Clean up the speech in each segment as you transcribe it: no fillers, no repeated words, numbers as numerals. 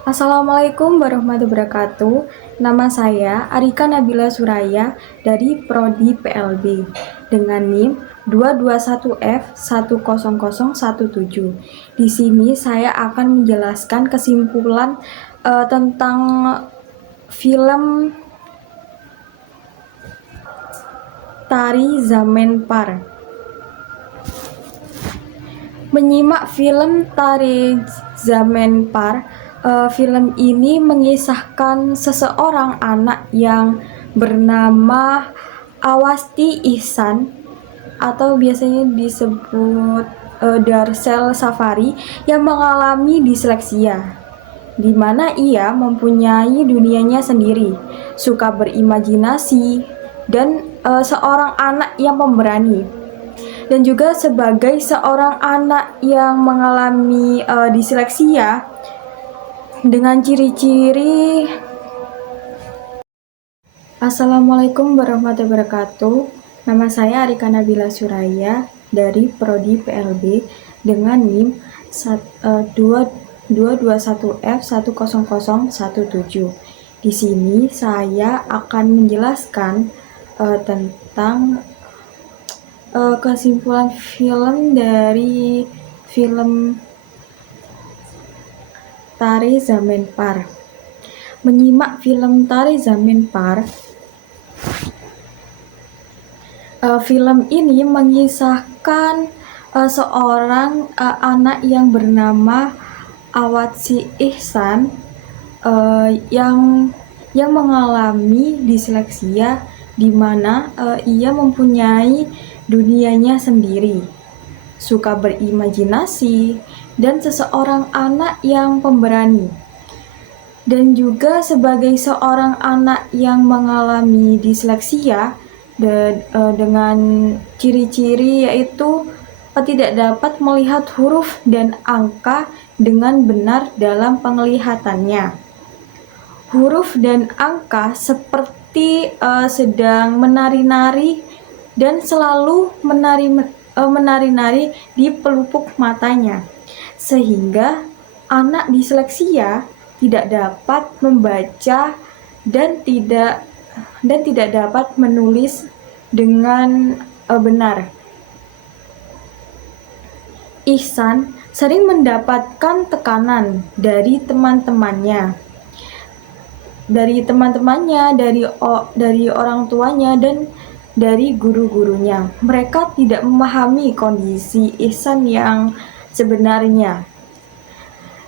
Assalamualaikum warahmatullahi wabarakatuh. Nama saya Arika Nabila Suraya dari Prodi PLB dengan NIM 221F10017. Di sini saya akan menjelaskan kesimpulan tentang film Tari Zaman Par. Menyimak film Tari Zaman Par, film ini mengisahkan seseorang anak yang bernama Awasti Ihsan atau biasanya disebut Darsel Safari yang mengalami disleksia, di mana ia mempunyai dunianya sendiri, suka berimajinasi, dan seorang anak yang pemberani. Dan juga sebagai seorang anak yang mengalami disleksia dengan ciri-ciri. Assalamualaikum warahmatullahi wabarakatuh. Nama saya Arika Nabila Suraya dari Prodi PLB dengan NIM 221F10017. Di sini saya akan menjelaskan tentang kesimpulan film dari film Tari Zaman Par. Menyimak film Tari Zaman Par, film ini mengisahkan seorang anak yang bernama Awatsi Ihsan yang mengalami disleksia, di mana ia mempunyai dunianya sendiri, suka berimajinasi, dan seseorang anak yang pemberani. Dan juga sebagai seorang anak yang mengalami disleksia dengan ciri-ciri yaitu tidak dapat melihat huruf dan angka dengan benar dalam penglihatannya. Huruf dan angka seperti sedang menari-nari dan selalu menari-nari di pelupuk matanya, sehingga anak disleksia tidak dapat membaca dan tidak dapat menulis dengan benar. Ihsan sering mendapatkan tekanan dari teman-temannya, dari orang tuanya, dan dari guru-gurunya. Mereka tidak memahami kondisi Ihsan yang sebenarnya.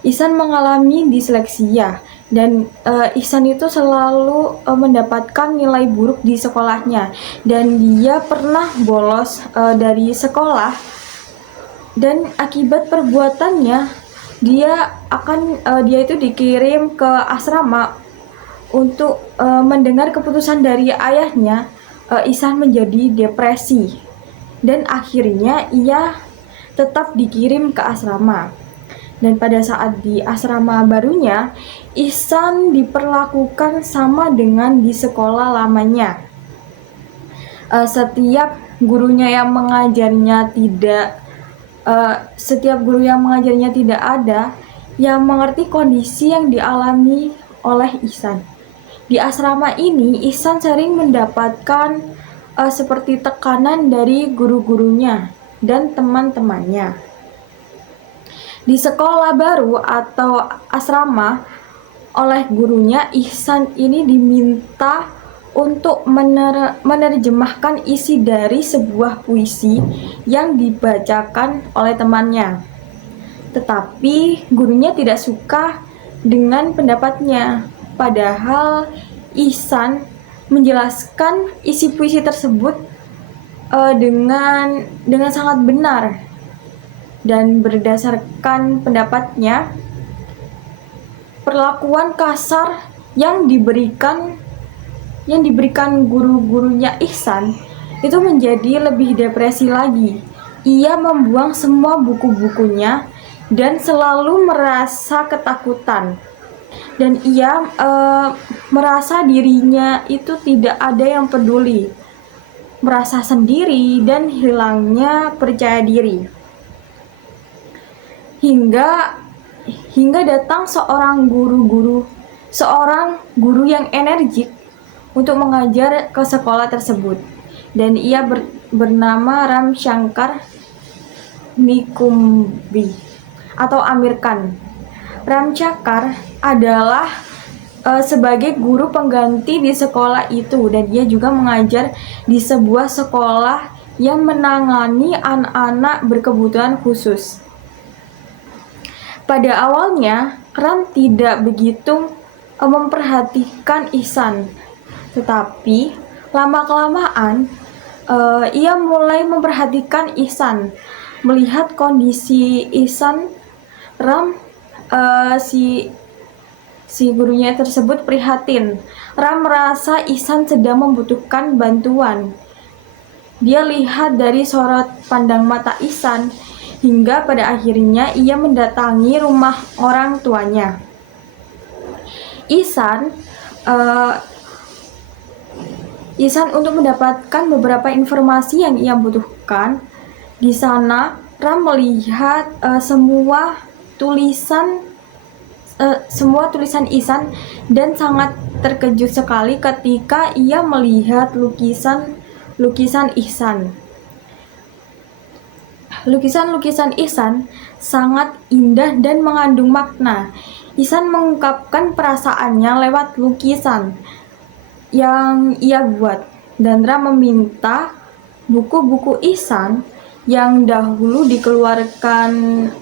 Ihsan mengalami disleksia dan Ihsan itu selalu mendapatkan nilai buruk di sekolahnya, dan dia pernah bolos dari sekolah, dan akibat perbuatannya dia itu dikirim ke asrama untuk mendengar keputusan dari ayahnya. Ihsan menjadi depresi dan akhirnya ia tetap dikirim ke asrama. Dan pada saat di asrama barunya, Ihsan diperlakukan sama dengan di sekolah lamanya. Setiap guru yang mengajarnya tidak ada yang mengerti kondisi yang dialami oleh Ihsan. Di asrama ini, Ihsan sering mendapatkan seperti tekanan dari guru-gurunya dan teman-temannya. Di sekolah baru atau asrama, oleh gurunya, Ihsan ini diminta untuk menerjemahkan isi dari sebuah puisi yang dibacakan oleh temannya. Tetapi gurunya tidak suka dengan pendapatnya. Padahal Ihsan menjelaskan isi puisi tersebut dengan sangat benar, dan berdasarkan pendapatnya, perlakuan kasar yang diberikan guru-gurunya Ihsan itu menjadi lebih depresi lagi. Ia membuang semua buku-bukunya dan selalu merasa ketakutan. Dan ia merasa dirinya itu tidak ada yang peduli, merasa sendiri dan hilangnya percaya diri. Hingga hingga datang seorang guru yang energik untuk mengajar ke sekolah tersebut, dan ia bernama Ram Shankar Nikumbi atau Amir Khan. Ram Shankar adalah sebagai guru pengganti di sekolah itu, dan dia juga mengajar di sebuah sekolah yang menangani anak-anak berkebutuhan khusus. Pada awalnya, Ram tidak begitu memperhatikan Ihsan, tetapi lama-kelamaan ia mulai memperhatikan Ihsan. Melihat kondisi Ihsan, Ram si gurunya tersebut prihatin. Ram merasa Ihsan sedang membutuhkan bantuan. Dia lihat dari sorot pandang mata Ihsan, hingga pada akhirnya ia mendatangi rumah orang tuanya. Ihsan untuk mendapatkan beberapa informasi yang ia butuhkan. Di sana Ram melihat semua tulisan Ihsan, dan sangat terkejut sekali ketika ia melihat lukisan Ihsan. Lukisan Ihsan sangat indah dan mengandung makna. Ihsan mengungkapkan perasaannya lewat lukisan yang ia buat, dan Ram meminta buku-buku Ihsan yang dahulu dikeluarkan.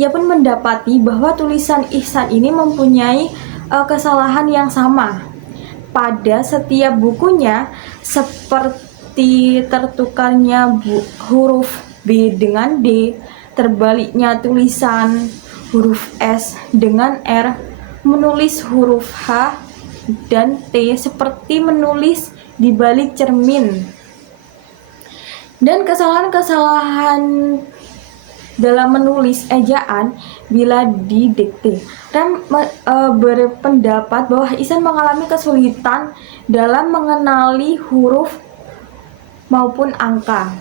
Ia pun mendapati bahwa tulisan Ihsan ini mempunyai kesalahan yang sama pada setiap bukunya, seperti tertukarnya huruf B dengan D, terbaliknya tulisan huruf S dengan R, menulis huruf H dan T seperti menulis di balik cermin, dan kesalahan-kesalahan dalam menulis ejaan bila didikte. Ram berpendapat bahwa Ihsan mengalami kesulitan dalam mengenali huruf maupun angka.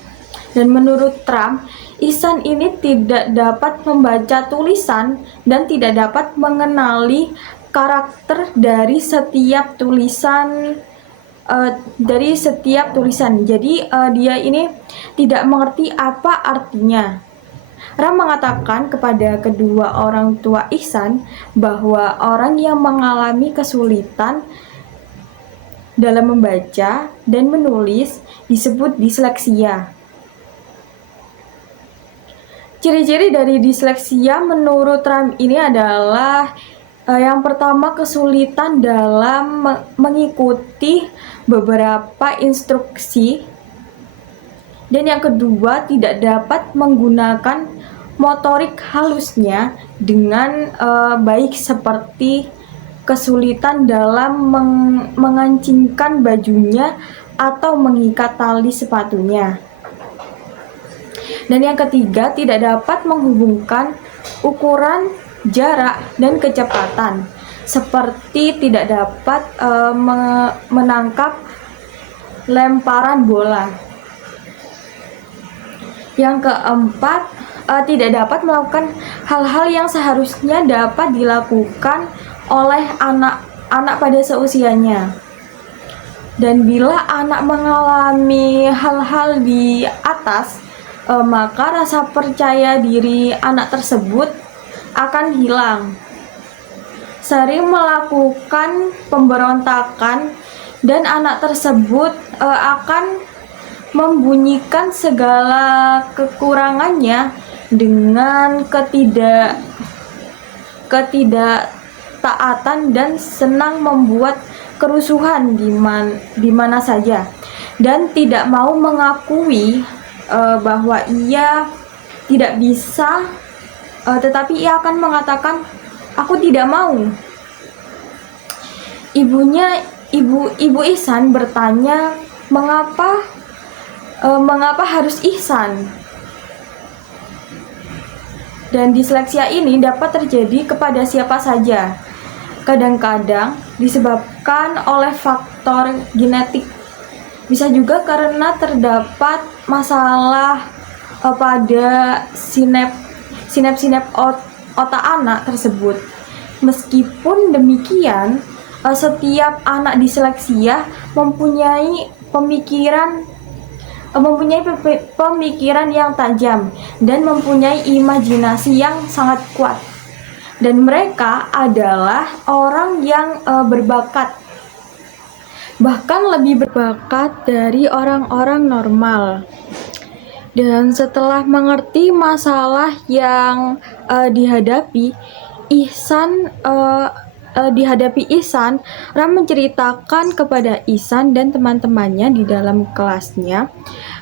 Dan menurut Ram, Ihsan ini tidak dapat membaca tulisan dan tidak dapat mengenali karakter dari setiap tulisan. Jadi dia ini tidak mengerti apa artinya. Ram mengatakan kepada kedua orang tua Ihsan bahwa orang yang mengalami kesulitan dalam membaca dan menulis disebut disleksia. Ciri-ciri dari disleksia menurut Ram ini adalah yang pertama, kesulitan dalam mengikuti beberapa instruksi, dan yang kedua, tidak dapat menggunakan motorik halusnya dengan baik, seperti kesulitan dalam mengancingkan bajunya atau mengikat tali sepatunya. Dan yang ketiga, tidak dapat menghubungkan ukuran, jarak, dan kecepatan, seperti tidak dapat menangkap lemparan bola. Yang keempat, tidak dapat melakukan hal-hal yang seharusnya dapat dilakukan oleh anak pada seusianya. Dan bila anak mengalami hal-hal di atas, maka rasa percaya diri anak tersebut akan hilang, sering melakukan pemberontakan, dan anak tersebut akan membunyikan segala kekurangannya dengan ketidaktaatan dan senang membuat kerusuhan di mana saja, dan tidak mau mengakui bahwa ia tidak bisa. Tetapi ia akan mengatakan, "Aku tidak mau." Ibu Ihsan bertanya, mengapa harus Ihsan? Dan disleksia ini dapat terjadi kepada siapa saja. Kadang-kadang disebabkan oleh faktor genetik. Bisa juga karena terdapat masalah pada sinap otak anak tersebut. Meskipun demikian, setiap anak disleksia mempunyai pemikiran yang tajam dan mempunyai imajinasi yang sangat kuat. Dan mereka adalah orang yang berbakat, bahkan lebih berbakat dari orang-orang normal. Dan setelah mengerti masalah yang dihadapi Ihsan, Ram menceritakan kepada Ihsan dan teman-temannya di dalam kelasnya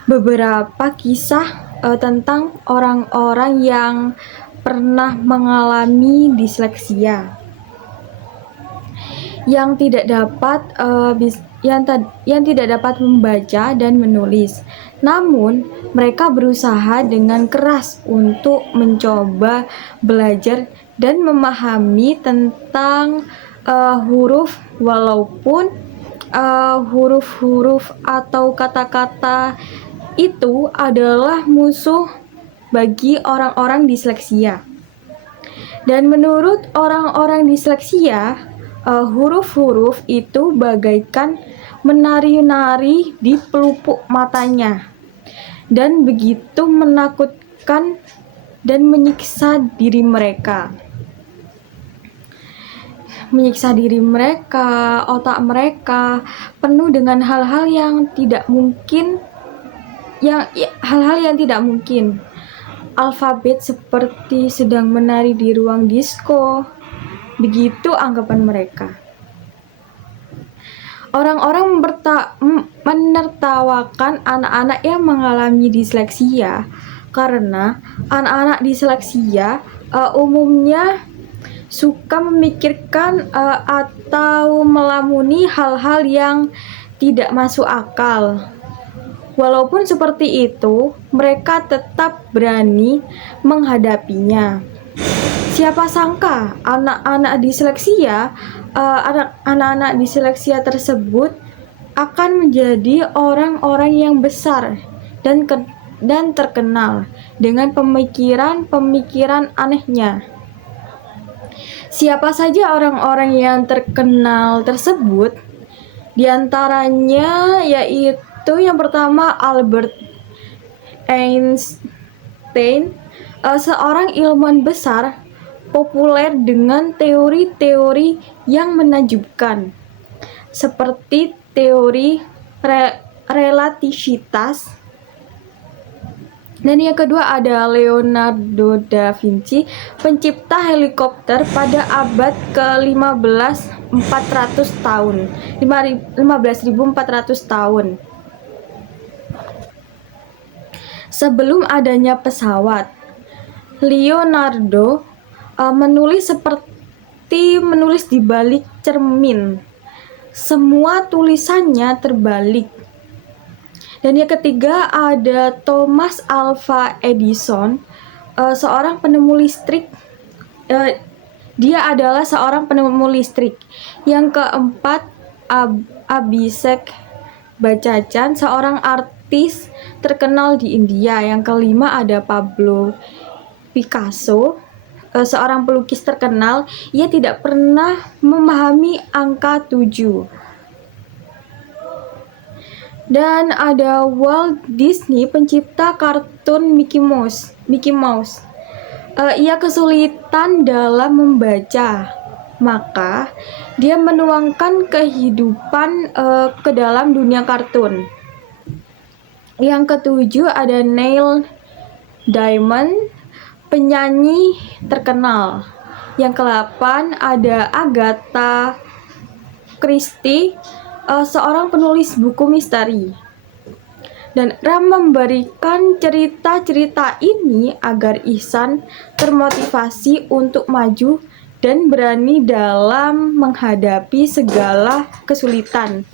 beberapa kisah tentang orang-orang yang pernah mengalami disleksia, yang tidak dapat membaca dan menulis. Namun, mereka berusaha dengan keras untuk mencoba belajar dan memahami tentang huruf, walaupun huruf-huruf atau kata-kata itu adalah musuh bagi orang-orang disleksia. Dan menurut orang-orang disleksia, huruf-huruf itu bagaikan menari-nari di pelupuk matanya, dan begitu menakutkan dan menyiksa diri mereka, otak mereka penuh dengan hal-hal yang tidak mungkin. Alfabet seperti sedang menari di ruang disko, begitu anggapan mereka. Orang-orang menertawakan anak-anak yang mengalami disleksia karena anak-anak disleksia umumnya suka memikirkan atau melamuni hal-hal yang tidak masuk akal. Walaupun seperti itu, mereka tetap berani menghadapinya. Siapa sangka anak-anak disleksia tersebut akan menjadi orang-orang yang besar dan terkenal dengan pemikiran anehnya. Siapa saja orang-orang yang terkenal tersebut? Di antaranya yaitu yang pertama Albert Einstein, seorang ilmuwan besar populer dengan teori-teori yang menakjubkan seperti teori relativitas. Dan yang kedua ada Leonardo da Vinci, pencipta helikopter pada abad ke-15 15.400 tahun sebelum adanya pesawat. Leonardo menulis di balik cermin. Semua tulisannya terbalik. Dan yang ketiga ada Thomas Alva Edison, seorang penemu listrik. Dia adalah seorang penemu listrik. Yang keempat Abhishek Bachchan, seorang artis terkenal di India. Yang kelima ada Pablo Picasso, seorang pelukis terkenal. Ia tidak pernah memahami angka 7. Dan ada Walt Disney, pencipta kartun Mickey Mouse. Ia kesulitan dalam membaca, maka dia menuangkan kehidupan ke dalam dunia kartun. Yang ketujuh ada Neil Diamond, penyanyi terkenal. Yang ke-8 ada Agatha Christie, seorang penulis buku misteri. Dan Ram memberikan cerita-cerita ini agar Ihsan termotivasi untuk maju dan berani dalam menghadapi segala kesulitan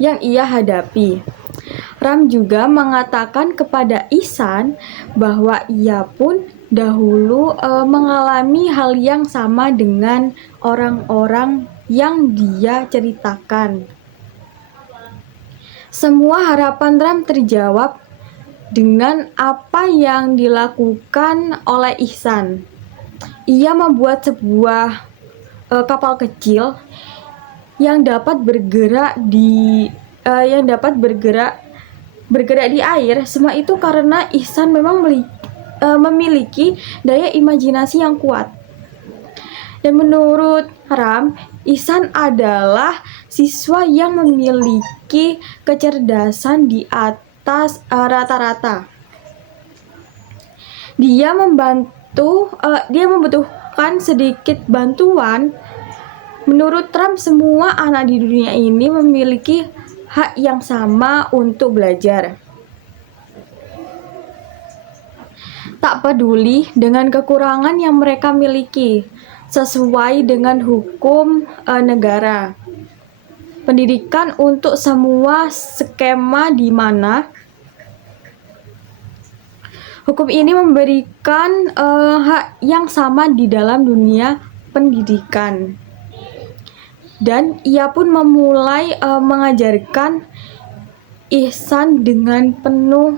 yang ia hadapi. Ram juga mengatakan kepada Ihsan bahwa ia pun dahulu mengalami hal yang sama dengan orang-orang yang dia ceritakan. Semua harapan Ram terjawab dengan apa yang dilakukan oleh Ihsan. Ia membuat sebuah kapal kecil yang dapat bergerak di air. Semua itu karena Ihsan memang memiliki daya imajinasi yang kuat. Dan menurut Ram, Ihsan adalah siswa yang memiliki kecerdasan di atas rata-rata. Dia membutuhkan sedikit bantuan. Menurut Ram, semua anak di dunia ini memiliki hak yang sama untuk belajar. Tak peduli dengan kekurangan yang mereka miliki, sesuai dengan hukum negara. Pendidikan untuk semua skema di mana hukum ini memberikan hak yang sama di dalam dunia pendidikan. Dan ia pun memulai mengajarkan Ihsan dengan penuh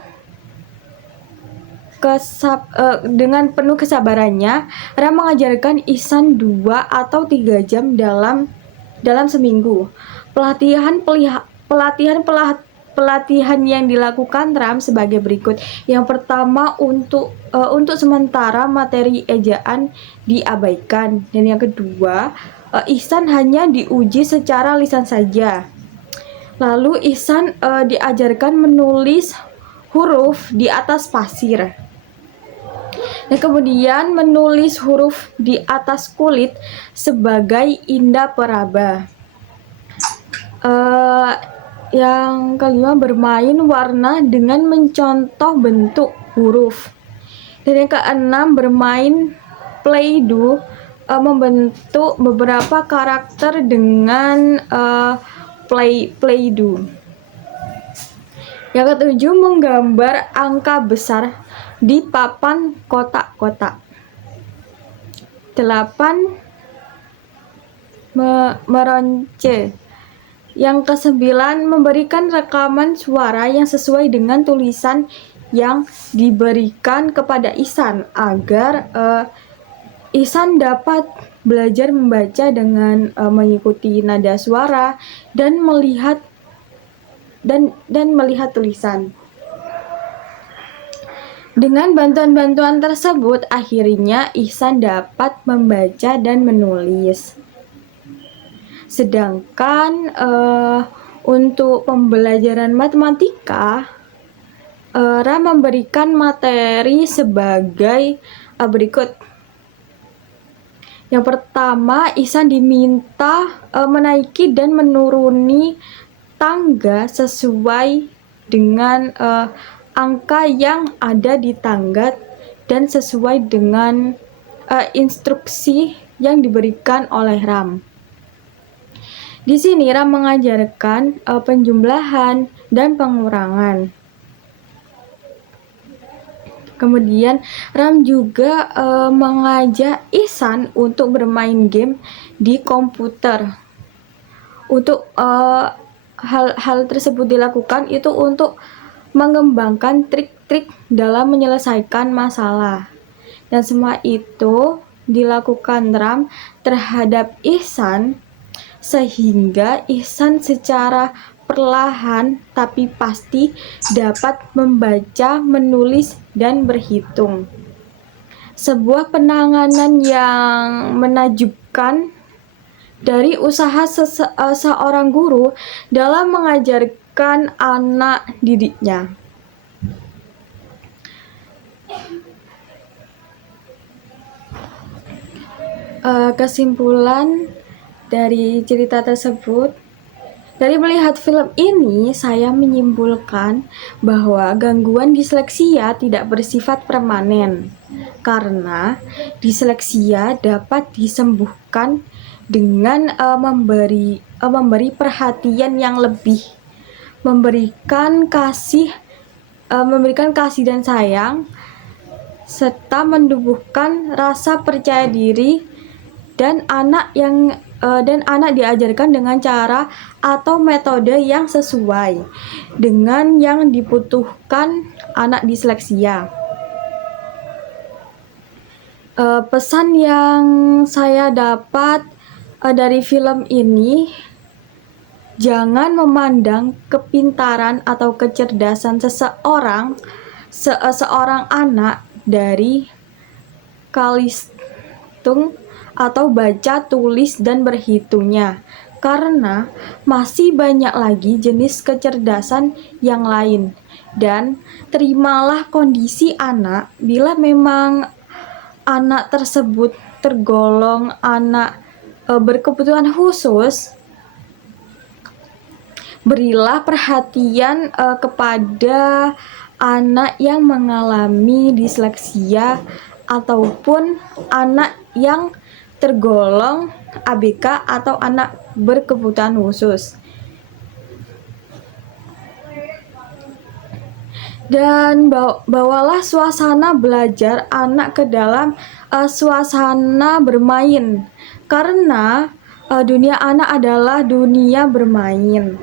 kesabarannya. Ram mengajarkan Ihsan 2 atau 3 jam dalam seminggu. Pelatihan yang dilakukan Ram sebagai berikut. Yang pertama, untuk sementara materi ejaan diabaikan, dan yang kedua, Ihsan hanya diuji secara lisan saja. Lalu Ihsan diajarkan menulis huruf di atas pasir. Dan kemudian menulis huruf di atas kulit sebagai indah peraba. Yang kelima, bermain warna dengan mencontoh bentuk huruf. Dan yang keenam, bermain play-doh, membentuk beberapa karakter dengan play-doh. Yang ketujuh, menggambar angka besar di papan kotak-kotak. 8. Meronce. Yang kesembilan, memberikan rekaman suara yang sesuai dengan tulisan yang diberikan kepada Ihsan agar Ihsan dapat belajar membaca dengan mengikuti nada suara dan melihat tulisan. Dengan bantuan-bantuan tersebut, akhirnya Ihsan dapat membaca dan menulis. Sedangkan untuk pembelajaran matematika, Ram memberikan materi sebagai berikut. Yang pertama, Ihsan diminta menaiki dan menuruni tangga sesuai dengan angka yang ada di tangga dan sesuai dengan instruksi yang diberikan oleh Ram. Di sini Ram mengajarkan penjumlahan dan pengurangan. Kemudian Ram juga mengajak Ihsan untuk bermain game di komputer. Untuk hal tersebut dilakukan itu untuk mengembangkan trik-trik dalam menyelesaikan masalah. Dan semua itu dilakukan Ram terhadap Ihsan, sehingga Ihsan secara perlahan tapi pasti dapat membaca, menulis, dan berhitung. Sebuah penanganan yang menakjubkan dari usaha seorang guru dalam mengajarkan anak didiknya. Kesimpulan dari cerita tersebut, dari melihat film ini saya menyimpulkan bahwa gangguan disleksia tidak bersifat permanen, karena disleksia dapat disembuhkan dengan memberi perhatian yang lebih, memberikan kasih dan sayang, serta menumbuhkan rasa percaya diri, dan anak yang dan anak diajarkan dengan cara atau metode yang sesuai dengan yang dibutuhkan anak disleksia. Pesan yang saya dapat dari film ini, jangan memandang kepintaran atau kecerdasan seorang anak dari kalistung atau baca, tulis, dan berhitungnya, karena masih banyak lagi jenis kecerdasan yang lain. Dan terimalah kondisi anak bila memang anak tersebut tergolong anak berkebutuhan khusus. Berilah perhatian kepada anak yang mengalami disleksia ataupun anak yang tergolong ABK atau anak berkebutuhan khusus. Dan bawalah suasana belajar anak ke dalam suasana bermain, karena dunia anak adalah dunia bermain.